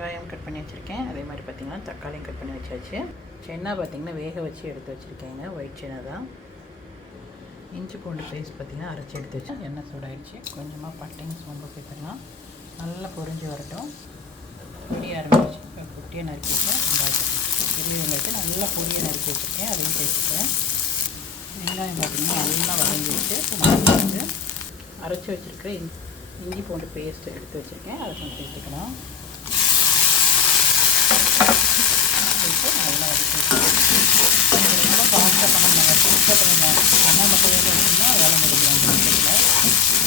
வெங்காயம் கட் பண்ணி வச்சுருக்கேன். அதே மாதிரி பார்த்திங்கன்னா தக்காளியும் கட் பண்ணி வச்சாச்சு. சென்னா பார்த்திங்கன்னா வேக வச்சு எடுத்து வச்சுருக்கேங்க. ஒயிட் சென்னா தான். இஞ்சி பூண்டு பேஸ்ட் பார்த்திங்கன்னா அரைச்சி எடுத்து வச்சு எண்ணெய் சூடாயிடுச்சு. கொஞ்சமாக பட்டையும் சோம்பு சேர்த்துக்கலாம். நல்லா பொரிஞ்சு வரட்டும். பொடிய ஆரம்பிச்சு இப்போ குட்டியை நறுக்கி வச்சேன். பெரிய வெங்காயத்தை நல்லா பொடியை நறுக்கி வச்சுருக்கேன். அதையும் சேர்த்துக்கிறேன். வெங்காயம் பார்த்திங்கன்னா நல்லா வதங்கி வச்சு நல்லா வந்து அரைச்சி வச்சுருக்க இஞ்சி பூண்டு பேஸ்ட்டு எடுத்து வச்சுருக்கேன். அதை கொஞ்சம் சேர்த்துக்கலாம். சேர்த்து நல்லா வதக்கி ரொம்ப ஃபாஸ்ட்டாக பண்ணலாம். சூப்பராக பண்ணலாம். அம்மா மட்டும் வேலை வச்சுன்னா வேலை முடிக்கலாம்.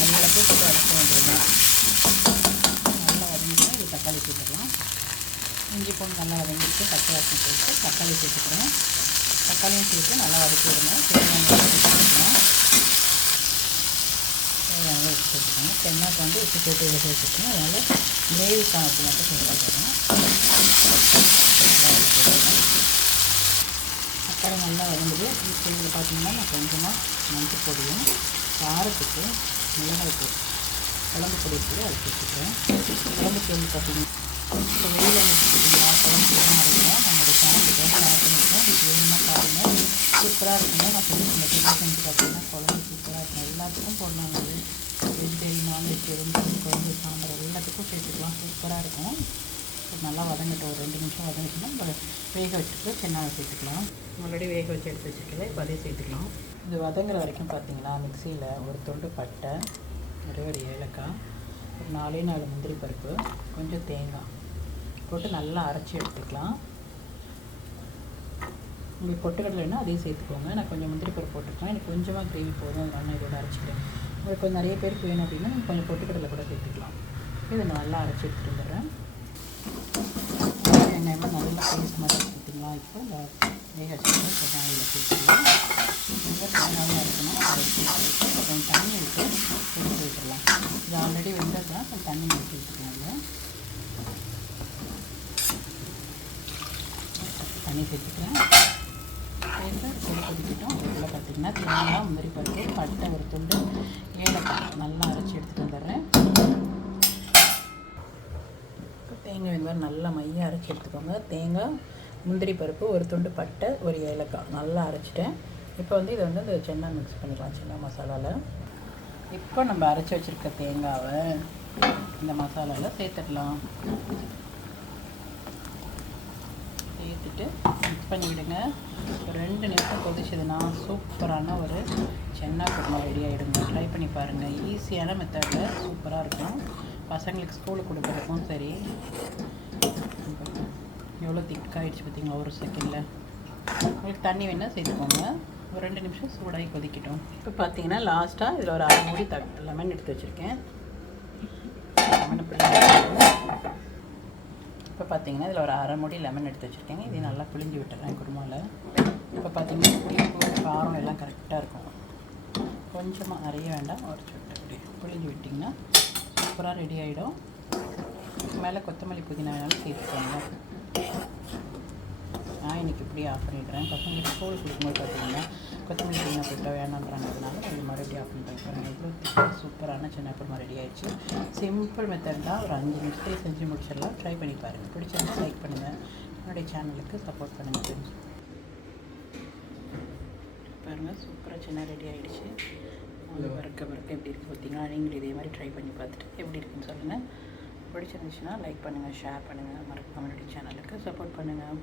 எல்லாத்தையும் போட்டு அரைக்க வேண்டியது. நல்லா வதங்கிட்டு இது தக்காளி சேர்த்துக்கலாம். இஞ்சி பூண்டு நல்லா வதங்கிட்டு பச்சை வாசனை சேர்த்து தக்காளி சேர்த்துக்கிறேன். தக்காளியும் சேர்த்து நல்லா வதக்கி விடுங்க. சேர்த்துக்கலாம். தேவையான உப்பு சேர்த்துக்கோங்க. சென்னாக்கு வந்து உப்பு போட்டு வேக வச்சுருக்கேன். அதனால் கிரேவிக்கான உப்பு மட்டும் சேர்த்துக்கிறேன். நல்லா வதக்கி விடுங்க. தக்காளி நல்லா வதங்குது. இப்போ பார்த்திங்கன்னா நான் கொஞ்சமாக மஞ்சள் பொடியும் காரத்துக்கு மிளகாய்த்தூள் குழம்பு பொடி கூட அதை சேர்த்துக்கிறேன். குழம்பு பொடி பார்த்திங்கன்னா இப்போ வெளியில் வந்துச்சுங்களா குழம்பு எல்லாம் இருக்கும். நம்மளோட சேனலுக்கு ஷேர் பண்ணியிருக்கேன். இது வேணுமா பாருங்கள். சூப்பராக இருக்குங்க. நான் செஞ்சு பார்த்தீங்கன்னா குழம்பு சூப்பராக இருக்கும். எல்லாத்துக்கும் போடலாம். அது வெஜிடேரியன் நான்வெஜிடேரியன் குழம்பு சாம்பார் எல்லாத்துக்கும் சேர்த்துக்கலாம். சூப்பராக இருக்கும். நல்லா வதங்கிட்டு ஒரு 2 நிமிஷம் வதங்கிச்சுன்னா நம்ம வேக வச்சுட்டு சென்னாவை சேர்த்துக்கலாம். ஆல்ரெடி வேக வச்சு எடுத்து வச்சுருக்கல இப்போ அதே சேர்த்துக்கலாம். இது வதங்குற வரைக்கும் பார்த்திங்கன்னா மிக்சியில் ஒரு துண்டு பட்டை, ஒரு ஏலக்காய், ஒரு 4 முந்திரி பருப்பு, கொஞ்சம் தேங்காய் போட்டு நல்லா அரைச்சி எடுத்துக்கலாம். உங்களுக்கு பொட்டுக்கடலைன்னா அதையும் சேர்த்துக்கோங்க. நான் கொஞ்சம் முந்திரி பருப்பு போட்டுருக்கேன். எனக்கு கொஞ்சமாக கிரேவி போதும். அதனால் இதோட அரைச்சிக்கிறேன். உங்களுக்கு கொஞ்சம் நிறைய பேருக்கு வேணும் அப்படின்னா கொஞ்சம் பொட்டுக்கடலை கூட சேர்த்துக்கலாம். இதை நல்லா அரைச்சி எடுத்துகிட்டு வந்துடுறேன். வெங்காயமாக நல்லா பேஸ்ட் மாதிரி சேர்த்துக்கலாம். இப்போ இந்த வேக வச்சுட்டு வெங்காயில் சேர்த்துக்கலாம். ரொம்ப தேங்காயாக இருக்கணும். அதை சேர்த்து கொஞ்சம் தண்ணி விட்டு சேர்த்து விட்டுடலாம். இது ஆல்ரெடி வெந்ததுதான் கொஞ்சம் தண்ணி ஊற்றி விட்டுக்கலாம். தண்ணி சேர்த்துக்கிறேன். சேர்த்து கொதி கொதிக்கிட்டோம். இதில் பார்த்திங்கன்னா தேங்காய், முந்திரி பருப்பு, பட்டை ஒரு துண்டு, ஏலக்காய் நல்லா அரைச்சி எடுத்துகிட்டு வந்துடுறேன். தேங்காய் இந்த மாதிரி நல்லா மையாக அரைச்சி எடுத்துக்கோங்க. தேங்காய், முந்திரி பருப்பு, ஒரு துண்டு பட்டை, ஒரு ஏலக்காய் நல்லா அரைச்சிட்டேன். இப்போ வந்து இதை வந்து இந்த சென்னா மிக்ஸ் பண்ணிக்கலாம். சென்னா மசாலாவில் இப்போ நம்ம அரைச்சி வச்சுருக்க தேங்காவை இந்த மசாலாவில் சேர்த்துடலாம். சேர்த்துட்டு மிக்ஸ் பண்ணி விடுங்க. ஒரு 2 நிமிஷம் கொதிச்சதுன்னா சூப்பரான ஒரு சென்னா குருமா ரெடி ஆகிடுங்க. ட்ரை பண்ணி பாருங்கள். ஈஸியான மெத்தடில் சூப்பராக இருக்கும். பசங்களுக்கு ஸ்கூலுக்கு கொடுக்குறதுக்கும் சரி. எவ்வளோ திக்காகிடுச்சு பார்த்திங்களா ஒரு செகண்டில். உங்களுக்கு தண்ணி வேணால் சேர்த்துக்கோங்க. ஒரு 2 நிமிஷம் சூடாகி கொதிக்கட்டும். இப்போ பார்த்தீங்கன்னா லாஸ்ட்டாக இதில் ஒரு 1/2 மூடி லெமன் எடுத்து வச்சுருக்கேன். லெமனை இப்போ பார்த்தீங்கன்னா இதில் ஒரு 1/2 மூடி லெமன் எடுத்து வச்சுருக்கேங்க. இதை நல்லா புளிஞ்சு விட்டுறேன் குருமாவில். இப்போ பார்த்தீங்கன்னா புளிப்பு காரம் எல்லாம் கரெக்டாக இருக்கும். கொஞ்சமாக நிறைய வேண்டாம். ஒரு சொட்டு அப்படி புளிஞ்சு விட்டிங்கன்னா சூப்பராக ரெடி ஆகிடும். மேலே கொத்தமல்லி புதினா வேணாலும் சேர்த்துக்கோங்க. நான் இன்றைக்கி இப்படி ஆஃப் பண்ணிடுறேன். பசங்களுக்கு ஸ்கூல் கொடுக்கும்போது பார்த்தீங்கன்னா கொத்தமல்லி புதினா போட்டா வேணான்றதுனால இது மறுபடியும் ஆஃப் பண்ணிட்டு எவ்வளோ சூப்பரான சென்னா குருமா ரெடி ஆகிடுச்சு. சிம்பிள் மெத்தட் தான். ஒரு 5 நிமிஷத்தில் செஞ்சு முடிச்சிடலாம். ட்ரை பண்ணி பாருங்கள். பிடிச்சிருந்தா லைக் பண்ணுங்கள். என்னுடைய சேனலுக்கு சப்போர்ட் பண்ணுங்கள். தெரிஞ்சு பாருங்கள். சூப்பராக சென்னா ரெடி ஆகிடுச்சு. வறுக்க எப்படி இருக்குது பார்த்தீங்கன்னா நீங்களும் இதே மாதிரி ட்ரை பண்ணி பார்த்துட்டு எப்படி இருக்குன்னு சொல்லுங்கள். பிடிச்சிருந்துச்சுன்னா லைக் பண்ணுங்கள், ஷேர் பண்ணுங்கள். மறக்காம என்னுடைய சேனலுக்கு சப்போர்ட் பண்ணுங்கள்.